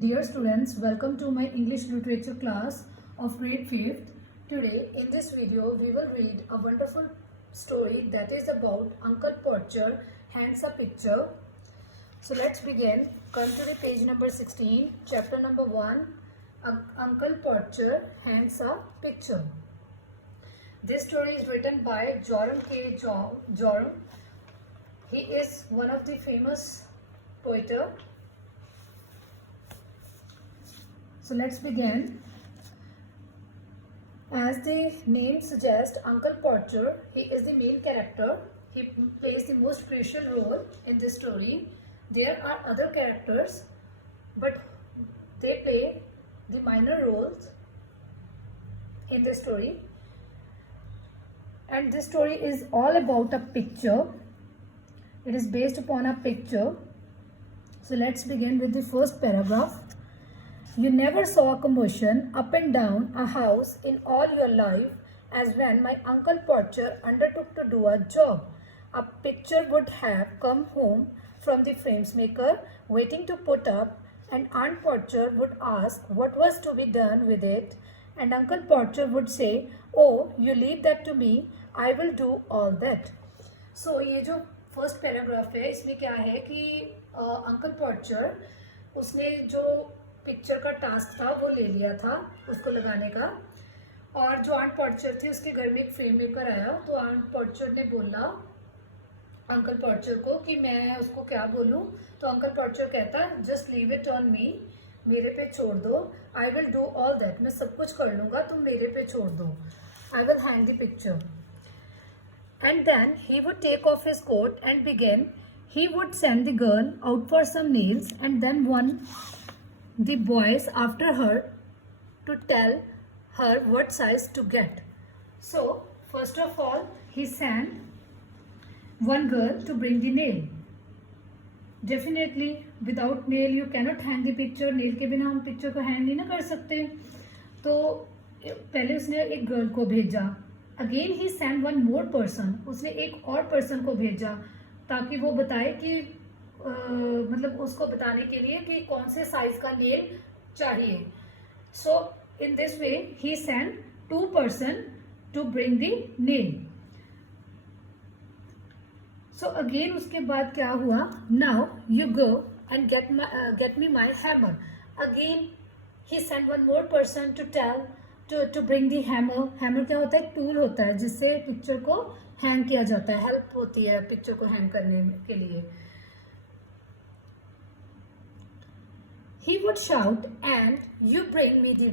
Dear students, welcome to my English literature class of grade 5th. Today in this video we will read a wonderful story that is about Uncle Porcher hangs a picture. So let's begin. Come to the page number 16, chapter number 1. Uncle Porcher hangs a picture. This story is written by Joram K. Joram. He is one of the famous poets. So let's begin. As the name suggests, Uncle Porcher, he is the main character. He plays the most crucial role in this story. There are other characters, but they play the minor roles in the story. And this story is all about a picture. It is based upon a picture. So let's begin with the first paragraph. You never saw a commotion up and down a house in all your life as when my Uncle Porcher undertook to do a job. A picture would have come home from the framemaker waiting to put up, and Aunt Porcher would ask what was to be done with it, and Uncle Porcher would say, "Oh, you leave that to me, I will do all that." So ये जो first paragraph है इसमें क्या है कि uncle पॉर्चर उसने जो picture का टास्क था वो ले लिया था उसको लगाने का, और जो आंट पॉर्चर थी उसके घर में एक फ्रेम मेकर आया तो आंट पॉर्चर ने बोला अंकल पॉर्चर को कि मैं उसको क्या बोलूं, तो अंकल पॉर्चर कहता just leave it on me, मेरे पे छोड़ दो, I will do all that, मैं सब कुछ कर लूंगा, तुम मेरे पे छोड़ दो, I will hang the picture. And then he would take off his coat and begin. He would send the girl out for some nails and then one the boys after her to tell her what size to get. So first of all he sent one girl to bring the nail. Definitely without nail you cannot hang the picture. Nail के बिना हम picture को hang नहीं ना कर सकते. तो पहले उसने एक गर्ल को भेजा. Again he send one more person, उसने एक और पर्सन को भेजा ताकि वो बताए कि मतलब उसको बताने के लिए कि कौन से साइज का नेल चाहिए. So in this way he send two person to bring the nail. So again उसके बाद क्या हुआ, now you go and get me my hammer. Again he send one more person to tell to bring the hammer. Hammer क्या होता है, tool होता है जिससे पिक्चर को हैंग किया जाता है, हेल्प होती है पिक्चर को हैंग करने के लिए. He would shout, and you bring me the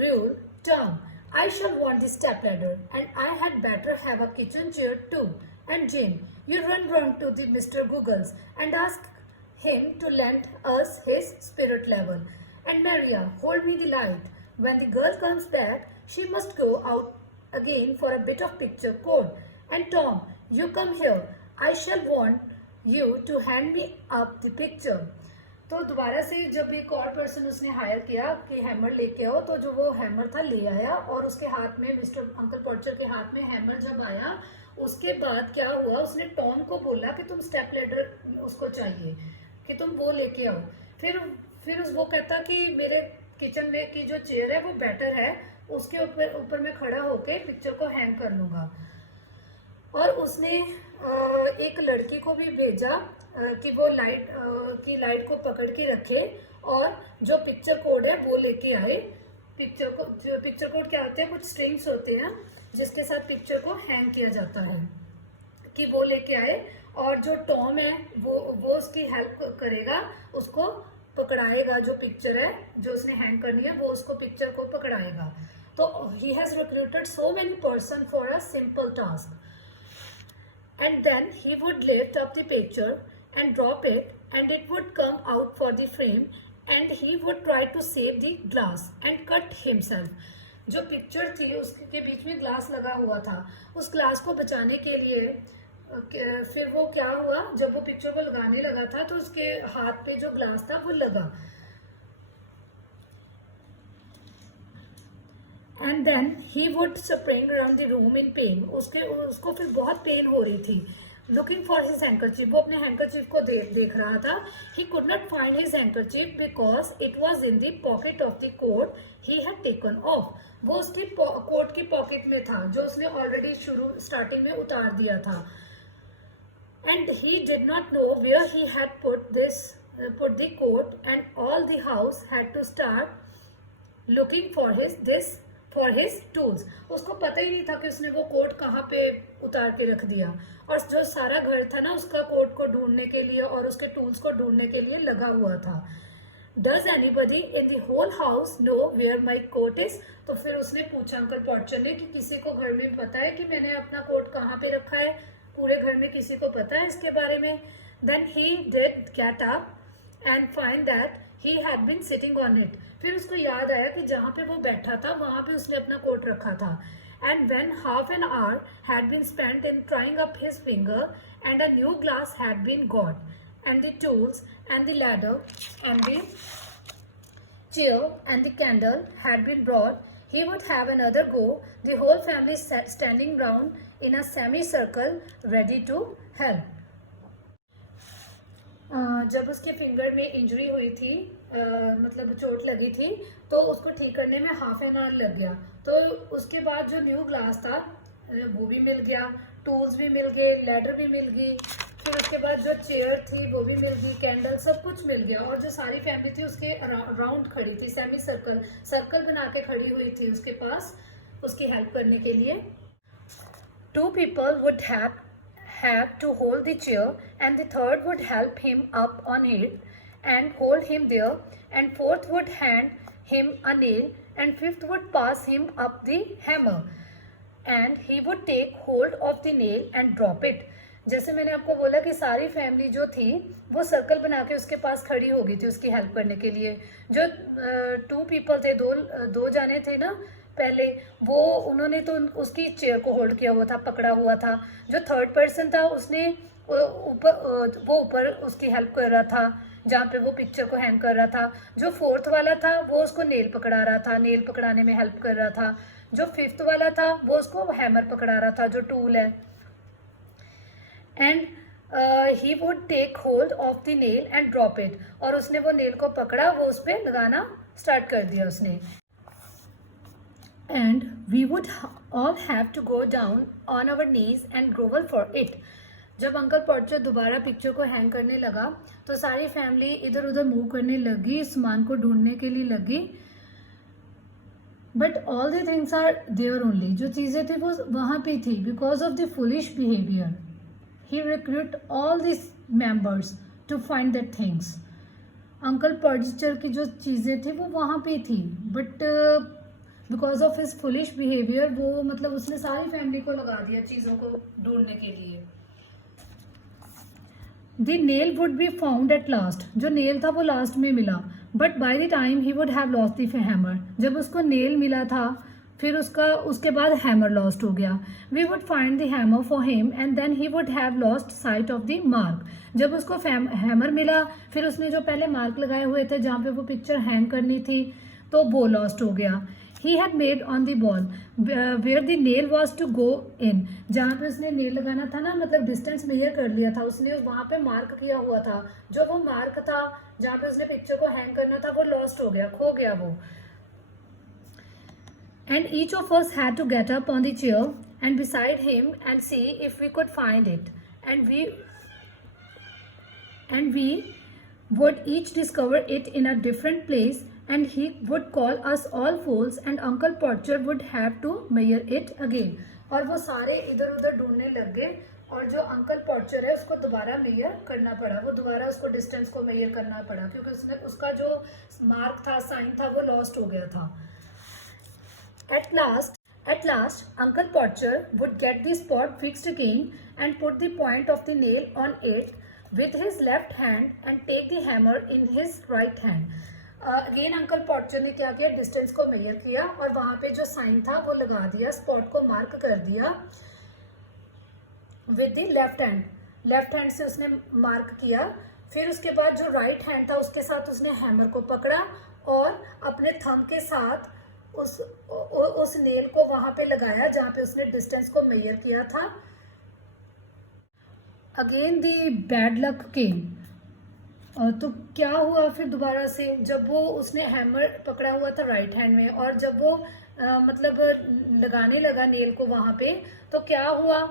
rule, Tom. I shall want the stepladder, and I had better have a kitchen chair too. And Jim, you run round to the Mr. Googles and ask him to lend us his spirit level. And Maria, hold me the light. When the girl comes back, she must go out again for a bit of picture code. And Tom, you come here. I shall want you to hand me up the picture. तो दोबारा से जब एक और person उसने higher किया कि hammer लेके आओ, तो जो वो हैमर था ले आया और उसके हाथ में मिस्टर अंकल पॉर्चर के हाथ में हैमर जब आया उसके बाद क्या हुआ, उसने टॉम को बोला कि तुम स्टेप लैडर उसको चाहिए कि तुम वो लेके आओ. फिर वो कहता कि मेरे किचन में की जो चेयर है वो बेटर है, उसके ऊपर मैं खड़ा होके पिक्चर को हैंग कर लूंगा. और उसने एक लड़की को भी भेजा कि वो लाइट को पकड़ के रखे और जो पिक्चर कोड है वो लेके आए. पिक्चर कोड क्या होते हैं, कुछ स्ट्रिंग्स होते हैं जिसके साथ पिक्चर को हैंग किया जाता है, कि वो लेके आए. और जो टॉम है वो उसकी हेल्प करेगा, उसको पकड़ाएगा, जो पिक्चर है जो उसने हैंग करनी है वो उसको पिक्चर को पकड़ाएगा. तो he has recruited so many person for a simple task. And then he would lift up the picture and drop it and it would come out for the frame and he would try to save the glass and cut himself. जो picture थी उसके बीच में glass लगा हुआ था, उस glass को बचाने के लिए फिर वो क्या हुआ, जब वो पिक्चर को लगाने लगा था तो उसके हाथ पे जो ग्लास था वो लगा. And then he would spring around the room in pain. उसको फिर बहुत पेन हो रही थी. looking for his handkerchief. वो अपने handkerchief को देख रहा था. He could not find his handkerchief because it was in the pocket of the coat he had taken off. वो उसकी कोट की पॉकेट में था जो उसने ऑलरेडी स्टार्टिंग में उतार दिया था. And he did not know where he had put the coat, and all the house had to start looking for his tools. उसको पता ही नहीं था कि उसने वो कोट कहाँ पे उतार के रख दिया, और जो सारा घर था ना उसका कोट को ढूंढने के लिए और उसके टूल्स को ढूंढने के लिए लगा हुआ था. Does anybody in the whole house know where my coat is? तो फिर उसने पूछा अंकल पॉर्चर ने कि किसी को घर में पता है कि मैंने अपना कोट कहाँ पे रखा है? पूरे घर में किसी को पता है इसके बारे में? Then he did get up and find that he had been sitting on it. फिर उसको याद आया कि जहाँ पे वो बैठा था वहाँ पे उसने अपना कोट रखा था. And when half an hour had been spent in trying up his finger, and a new glass had been got, and the tools and the ladder and the chair and the candle had been brought, he would have another go, the whole family sat standing round in a semicircle ready to help. जब उसके finger में injury हुई थी, मतलब चोट लगी थी, तो उसको ठीक करने में हाफ एन आवर लग गया. तो उसके बाद जो न्यू ग्लास था वो भी मिल गया, टूल्स भी मिल गए, लैडर भी मिल गई, फिर उसके बाद जो चेयर थी वो भी मिल गई, कैंडल, सब कुछ मिल गया. और जो सारी फैमिली थी उसके राउंड खड़ी थी, सेमी सर्कल बना के खड़ी हुई थी उसके पास उसकी हेल्प करने के लिए. 2 people would have to hold the chair, and the third would help him up on it and hold him there, and fourth would hand him a nail, and fifth would pass him up the hammer, and he would take hold of the nail and drop it. जैसे मैंने आपको बोला कि सारी family जो थी वो circle बना के उसके पास खड़ी हो गई थी उसकी हेल्प करने के लिए. जो 2 people थे, दो जाने थे ना पहले, वो उन्होंने तो उसकी चेयर को होल्ड किया हुआ था, पकड़ा हुआ था. जो थर्ड पर्सन था उसने ऊपर उसकी हेल्प कर रहा था जहाँ पे वो पिक्चर को हैंग कर रहा था. जो फोर्थ वाला था वो उसको नेल पकड़ा रहा था, नेल पकड़ाने में हेल्प कर रहा था. जो फिफ्थ वाला था वो उसको हैमर पकड़ा रहा था जो टूल है. And he would take hold of the nail and drop it. और उसने वो नेल को पकड़ा, वो उस पर लगाना स्टार्ट कर दिया उसने. And we would all have to go down on our knees and grovel for it. जब अंकल पॉर्चर दोबारा पिक्चर को हैंग करने लगा तो सारी फैमिली इधर उधर मूव करने लगी, सामान को ढूंढने के लिए लगी. But all the things are there only. जो चीज़ें थी वो वहाँ पे थी. Because of the foolish behaviour he recruit all this members to find that things. Uncle Podger की जो चीज़ें थी वो वहाँ पे थी, but because of his foolish behaviour वो मतलब उसने सारी फैमिली को लगा दिया चीज़ों को ढूंढने के लिए. The nail would be found at last. जो नेल था वो लास्ट में मिला, but by the time he would have lost the hammer. जब उसको नेल मिला था फिर उसके बाद हैमर लॉस्ट हो गया. We would find the hammer for him and then he would have lost sight of the mark. जब उसको हैमर मिला फिर उसने जो पहले मार्क लगाए हुए थे जहाँ पे वो पिक्चर हैंग करनी थी तो वो लॉस्ट हो गया. He had made on the wall where the nail was to go in. जहाँ पे उसने नेल लगाना था ना, मतलब डिस्टेंस मेजर कर लिया था उसने, वहाँ पे मार्क किया हुआ था. जो वो मार्क था जहाँ पे उसने पिक्चर को हैंग करना था वो लॉस्ट हो गया, खो गया वो. And each of us had to get up on the chair and beside him and see if we could find it. And we would each discover it in a different place. And he would call us all fools, and Uncle Porcher would have to measure it again. और वो सारे इधर उधर ढूंढने लग गए और जो अंकल पॉर्चर है उसको दोबारा मेजर करना पड़ा. वो दोबारा उसको डिस्टेंस को मेजर करना पड़ा क्योंकि उसका जो मार्क था, साइन था, वो लॉस्ट हो गया था. At last, Uncle Porcher would get the spot fixed again and put the point of the nail on it with his left hand and take the hammer in his right hand. Again uncle Podger ने क्या किया, distance को major किया और वहाँ पे जो sign था वो लगा दिया, स्पॉट को मार्क कर दिया with the left hand. Left hand से उसने मार्क किया. फिर उसके बाद जो राइट हैंड था उसके साथ उसने हैमर को पकड़ा और अपने थंब के साथ उस नेल को वहाँ पे लगाया जहाँ पे उसने डिस्टेंस को मेजर किया था. अगेन द बैड लक केम। तो क्या हुआ फिर दोबारा से, जब वो उसने हैमर पकड़ा हुआ था राइट हैंड में, और जब वो मतलब लगाने लगा नेल को वहां पे, तो क्या हुआ,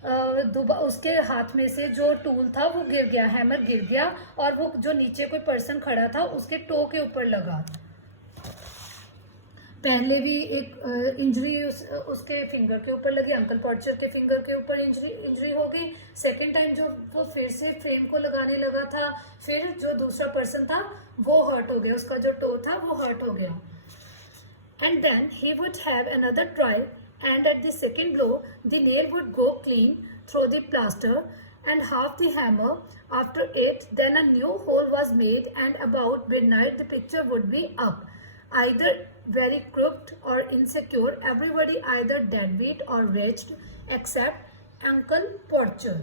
उसके हाथ में से जो टूल था वो गिर गया, हैमर गिर गया, और वो जो नीचे कोई पर्सन खड़ा था उसके टो के ऊपर लगा। पहले भी एक इंजरी उसके फिंगर के ऊपर लगी, अंकल पॉर्चर के फिंगर के ऊपर इंजरी हो गई। सेकेंड टाइम जो वो फिर से फ्रेम को लगाने लगा था, फिर जो दूसरा पर्सन था वो हर्ट हो गया, उसका जो टो था वो हर्ट हो गया। And then he would have another try, and at the second blow the nail would go clean through the plaster and half the hammer. After it, then a new hole was made, and about midnight the picture would be up, either very crooked or insecure, everybody either deadbeat or wretched except Uncle Porcher.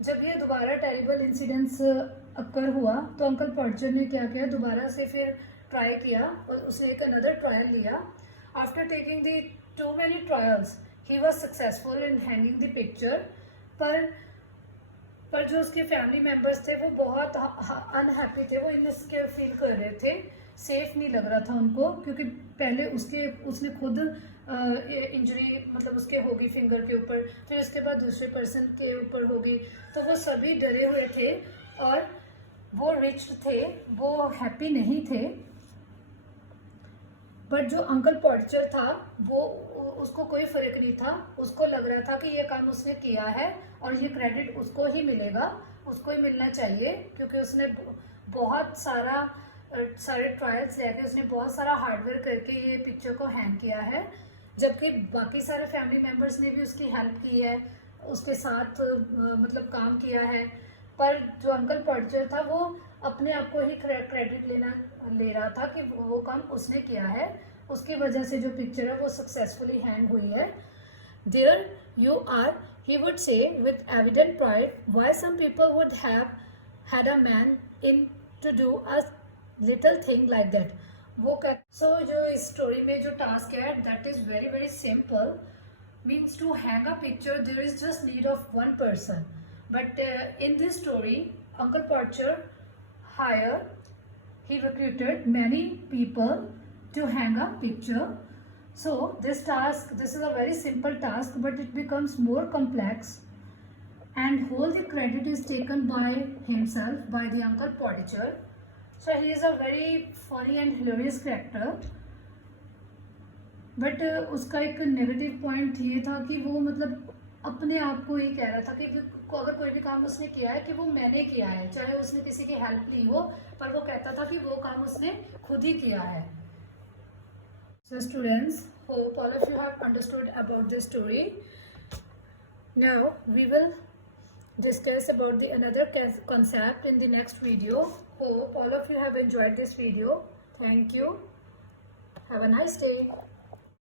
जब ये दोबारा terrible incidence occur हुआ तो uncle percher ने क्या किया, दोबारा से फिर ट्राई किया और उसने एक अनदर ट्रायल लिया। After taking the two many trials he was successful in hanging the picture, पर जो उसके फैमिली मेम्बर्स थे वो बहुत अनहैप्पी थे, वो इनसिक्योर फील कर रहे थे, सेफ नहीं लग रहा था उनको, क्योंकि पहले उसने खुद इंजरी मतलब उसके होगी फिंगर के ऊपर, फिर उसके बाद दूसरे पर्सन के ऊपर होगी, तो वो सभी डरे हुए थे और वो रिच थे, वो हैप्पी नहीं थे। बट जो अंकल पॉर्चर था वो उसको कोई फर्क नहीं था, उसको लग रहा था कि ये काम उसने किया है और ये क्रेडिट उसको ही मिलेगा, उसको ही मिलना चाहिए, क्योंकि उसने बहुत सारे ट्रायल्स लेके उसने बहुत सारा हार्डवर्क करके ये पिक्चर को हैंग किया है, जबकि बाकी सारे फैमिली मेम्बर्स ने भी उसकी हेल्प की है, उसके साथ मतलब काम किया है। पर जो अंकल पर्चर था वो अपने आप को ही क्रेडिट ले रहा था कि वो काम उसने किया है, उसकी वजह से जो पिक्चर है वो सक्सेसफुली हैंग हुई है। There you are, he would say with evident pride, why some people would have had a man in to do a little thing like that. वो सो जो इस स्टोरी में जो टास्क है that is very very simple, means to hang a picture there is just need of one person, but in this story Uncle Porcher he recruited many people to hang a picture. So this is a very simple task, but it becomes more complex, and whole the credit is taken by himself, by the Uncle Porcher. So he is a very funny and hilarious character, but उसका एक negative point ये था कि वो मतलब अपने आप को ही कह रहा था कि अगर कोई भी काम उसने किया है कि वो मैंने किया है, चाहे उसने किसी की हेल्प ली हो, पर वो कहता था कि वो काम उसने खुद ही किया है। So students, hope all of you have understood about this story. Now we will discuss about the another concept in the next video. Hope all of you have enjoyed this video. Thank you. Have a nice day.